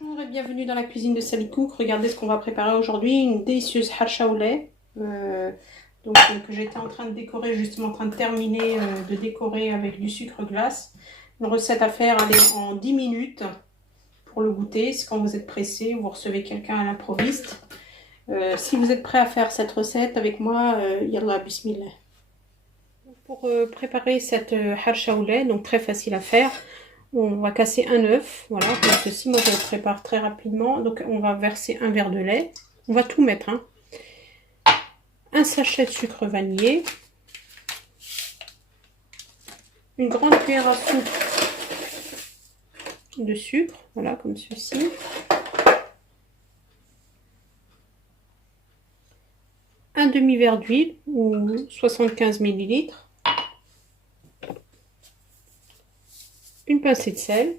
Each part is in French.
Bonjour et bienvenue dans la cuisine de Sally Cook. Regardez ce qu'on va préparer aujourd'hui, une délicieuse harsha au lait. Que j'étais en train de décorer, justement en train de terminer de décorer avec du sucre glace. Une recette à faire en 10 minutes pour le goûter. C'est quand vous êtes pressé ou vous recevez quelqu'un à l'improviste. Si vous êtes prêt à faire cette recette avec moi, yallah bismillah. Pour préparer cette harsha au lait, donc très facile à faire, on va casser un œuf, voilà, comme ceci. Moi je le prépare très rapidement. Donc on va verser un verre de lait, on va tout mettre, hein. Un sachet de sucre vanillé, une grande cuillère à soupe de sucre, voilà, comme ceci. Un demi-verre d'huile ou 75 ml. Une pincée de sel.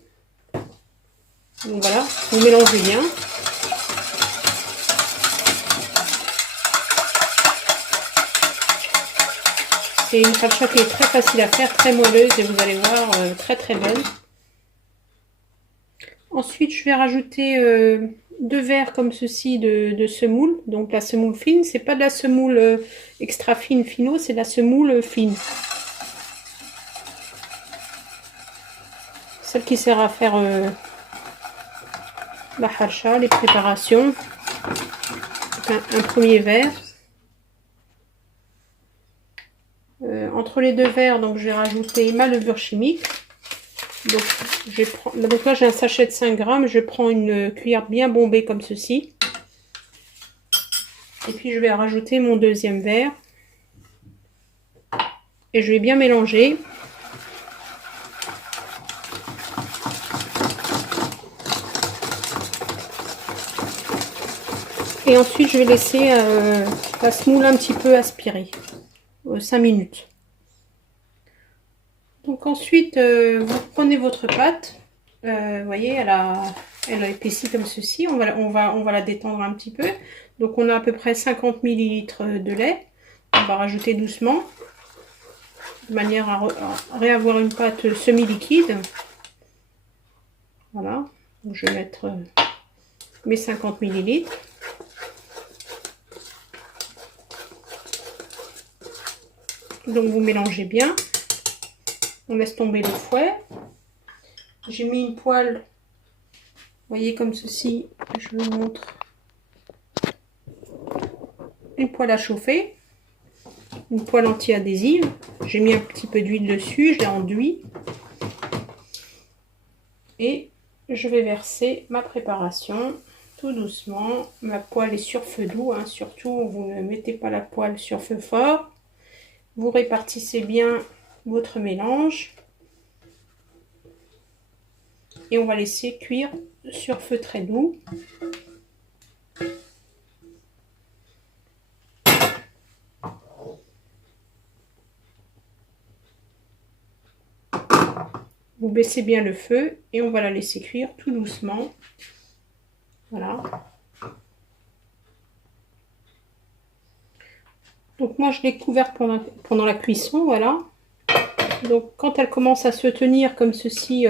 Donc voilà, vous mélangez bien. C'est une harsha qui est très facile à faire, très moelleuse et vous allez voir, très très bonne. Ensuite, je vais rajouter 2 verres comme ceci de semoule. Donc la semoule fine, c'est pas de la semoule extra fine fino, c'est de la semoule fine. Celle qui sert à faire la harsha, les préparations. Un premier verre. Entre les 2 verres, donc je vais rajouter ma levure chimique. Donc là j'ai un sachet de 5 grammes, je prends une cuillère bien bombée comme ceci. Et puis je vais rajouter mon 2e verre. Et je vais bien mélanger. Et ensuite je vais laisser la semoule un petit peu aspirer. 5 minutes. Donc ensuite vous prenez votre pâte. Vous voyez, elle a épaissi comme ceci. On va la détendre un petit peu. Donc on a à peu près 50 ml de lait. On va rajouter doucement, de manière à réavoir une pâte semi-liquide. Voilà. Donc je vais mettre mes 50 ml. Donc vous mélangez bien. On laisse tomber le fouet. J'ai mis une poêle, vous voyez, comme ceci, je vous montre. Une poêle à chauffer, une poêle anti-adhésive. J'ai mis un petit peu d'huile dessus, je l'ai enduit. Et je vais verser ma préparation tout doucement. Ma poêle est sur feu doux, hein. Surtout, vous ne mettez pas la poêle sur feu fort. Vous répartissez bien votre mélange. Et on va laisser cuire sur feu très doux. Vous baissez bien le feu et on va la laisser cuire tout doucement. Voilà. Donc moi je l'ai couverte pendant la cuisson, voilà. Donc quand elle commence à se tenir comme ceci,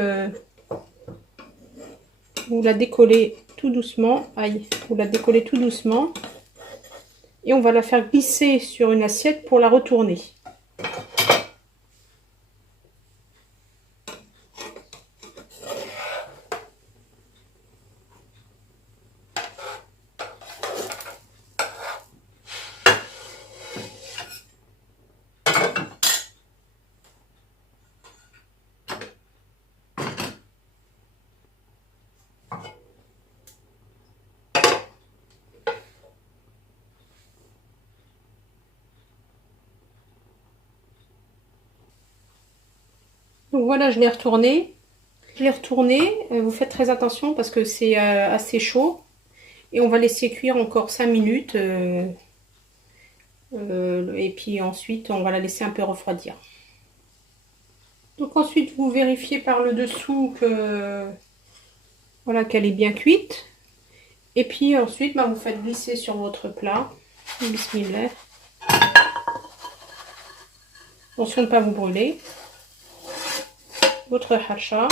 vous la décollez tout doucement. Aïe, vous la décollez tout doucement. Et on va la faire glisser sur une assiette pour la retourner. Donc voilà, je l'ai retourné. Vous faites très attention parce que c'est assez chaud. Et on va laisser cuire encore 5 minutes. Et puis ensuite, on va la laisser un peu refroidir. Donc ensuite, vous vérifiez par le dessous que voilà, qu'elle est bien cuite. Et puis ensuite, vous faites glisser sur votre plat. Bismillah. Attention de ne pas vous brûler. Votre harsha,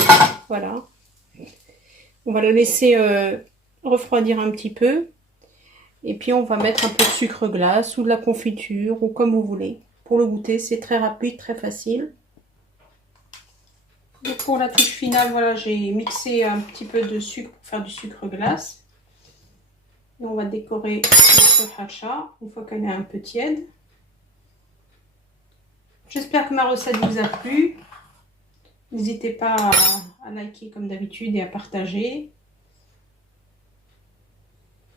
voilà. On va le laisser refroidir un petit peu. Et puis on va mettre un peu de sucre glace ou de la confiture ou comme vous voulez. Pour le goûter, c'est très rapide, très facile. Donc pour la touche finale, voilà, j'ai mixé un petit peu de sucre pour faire du sucre glace. Et on va décorer notre hacha une fois qu'elle est un peu tiède. J'espère que ma recette vous a plu. N'hésitez pas à liker comme d'habitude et à partager.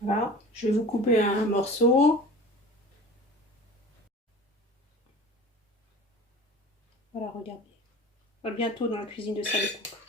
Voilà, je vais vous couper un morceau. Voilà, regardez. À bientôt dans la cuisine de Sally Cook.